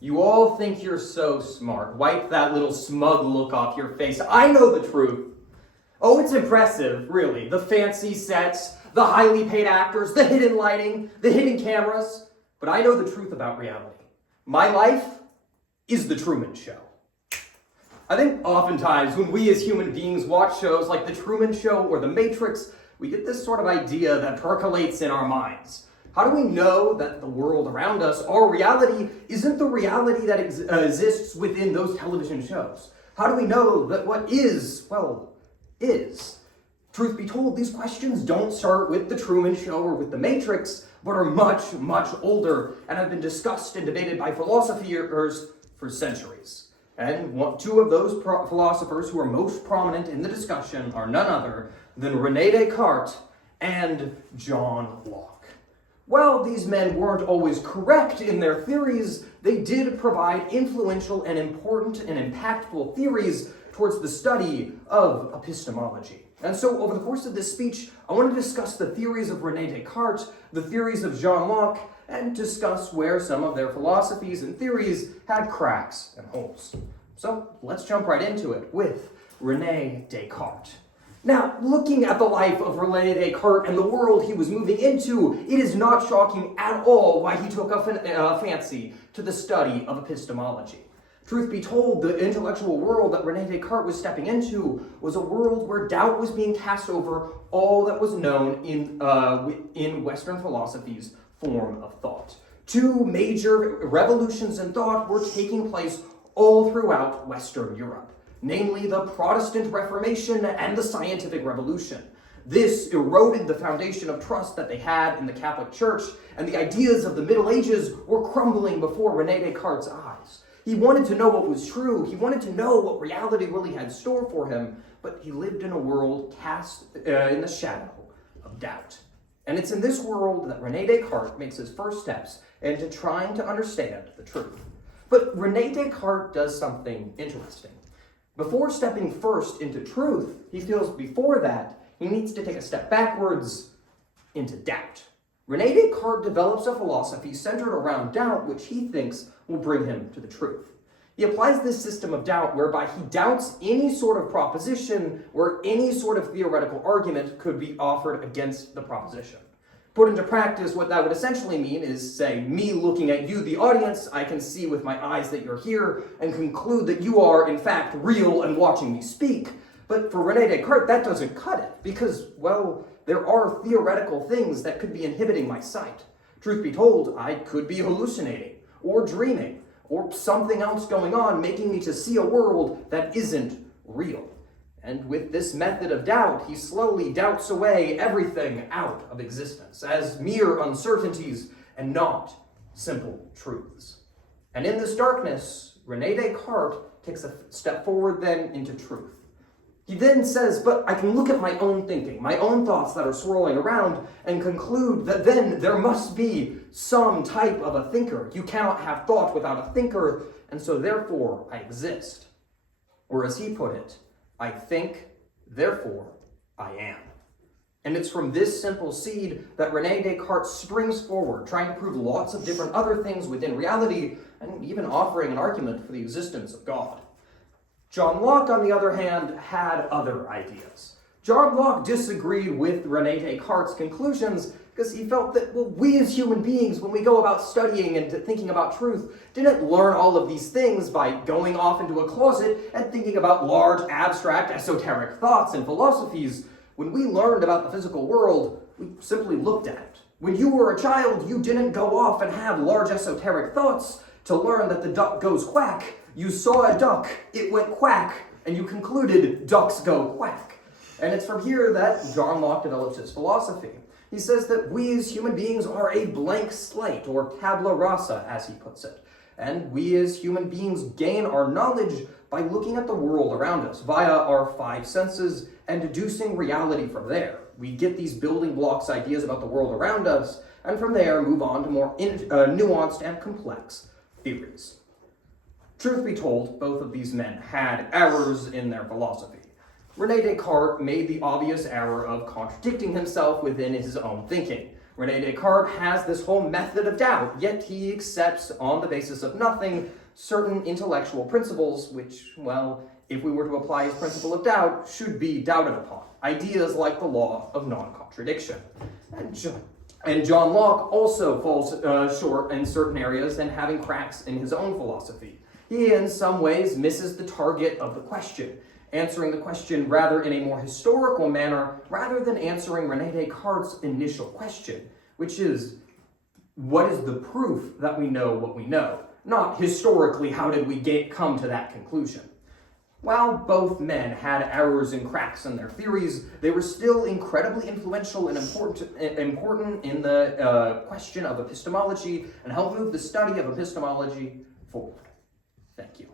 You all think you're so smart. Wipe that little smug look off your face. I know the truth. Oh, it's impressive, really. The fancy sets, the highly paid actors, the hidden lighting, the hidden cameras. But I know the truth about reality. My life is the Truman Show. I think oftentimes when we as human beings watch shows like The Truman Show or The Matrix, we get this sort of idea that percolates in our minds. How do we know that the world around us, our reality, isn't the reality that exists within those television shows? How do we know that what is, well, is? Truth be told, these questions don't start with The Truman Show or with The Matrix, but are much, much older and have been discussed and debated by philosophers for centuries. And two of those philosophers who are most prominent in the discussion are none other than René Descartes and John Locke. While these men weren't always correct in their theories, they did provide influential and important and impactful theories towards the study of epistemology. And so over the course of this speech, I want to discuss the theories of René Descartes, the theories of John Locke, and discuss where some of their philosophies and theories had cracks and holes. So let's jump right into it with René Descartes. Now, looking at the life of René Descartes and the world he was moving into, it is not shocking at all why he took a fancy to the study of epistemology. Truth be told, the intellectual world that René Descartes was stepping into was a world where doubt was being cast over all that was known in Western philosophy's form of thought. Two major revolutions in thought were taking place all throughout Western Europe, namely the Protestant Reformation and the Scientific Revolution. This eroded the foundation of trust that they had in the Catholic Church, and the ideas of the Middle Ages were crumbling before René Descartes' eyes. He wanted to know what was true. He wanted to know what reality really had in store for him, but he lived in a world cast in the shadow of doubt. And it's in this world that René Descartes makes his first steps into trying to understand the truth. But René Descartes does something interesting. Before stepping first into truth, he feels before that he needs to take a step backwards into doubt. René Descartes develops a philosophy centered around doubt, which he thinks will bring him to the truth. He applies this system of doubt whereby he doubts any sort of proposition or any sort of theoretical argument could be offered against the proposition. Put into practice, what that would essentially mean is, say, me looking at you, the audience, I can see with my eyes that you're here and conclude that you are, in fact, real and watching me speak. But for René Descartes, that doesn't cut it because, well, there are theoretical things that could be inhibiting my sight. Truth be told, I could be hallucinating or dreaming or something else going on, making me to see a world that isn't real. And with this method of doubt, he slowly doubts away everything out of existence as mere uncertainties and not simple truths. And in this darkness, René Descartes takes a step forward then into truth. He then says, but I can look at my own thinking, my own thoughts that are swirling around, and conclude that then there must be some type of a thinker. You cannot have thought without a thinker, and so therefore I exist. Or as he put it, I think, therefore I am. And it's from this simple seed that René Descartes springs forward, trying to prove lots of different other things within reality, and even offering an argument for the existence of God. John Locke, on the other hand, had other ideas. John Locke disagreed with René Descartes' conclusions because he felt that, well, we as human beings, when we go about studying and thinking about truth, didn't learn all of these things by going off into a closet and thinking about large, abstract, esoteric thoughts and philosophies. When we learned about the physical world, we simply looked at it. When you were a child, you didn't go off and have large, esoteric thoughts to learn that the duck goes quack. You saw a duck, it went quack, and you concluded ducks go quack. And it's from here that John Locke develops his philosophy. He says that we as human beings are a blank slate, or tabula rasa, as he puts it. And we as human beings gain our knowledge by looking at the world around us via our five senses and deducing reality from there. We get these building blocks ideas about the world around us, and from there move on to more nuanced and complex theories. Truth be told, both of these men had errors in their philosophy. René Descartes made the obvious error of contradicting himself within his own thinking. Rene Descartes has this whole method of doubt, yet he accepts, on the basis of nothing, certain intellectual principles which, well, if we were to apply his principle of doubt, should be doubted upon. Ideas like the law of non-contradiction. And John Locke also falls short in certain areas and having cracks in his own philosophy. He, in some ways, misses the target of the question, answering the question rather in a more historical manner, rather than answering Rene Descartes' initial question, which is, what is the proof that we know what we know? Not historically, how did we come to that conclusion? While both men had errors and cracks in their theories, they were still incredibly influential and important in the question of epistemology and helped move the study of epistemology forward. Thank you.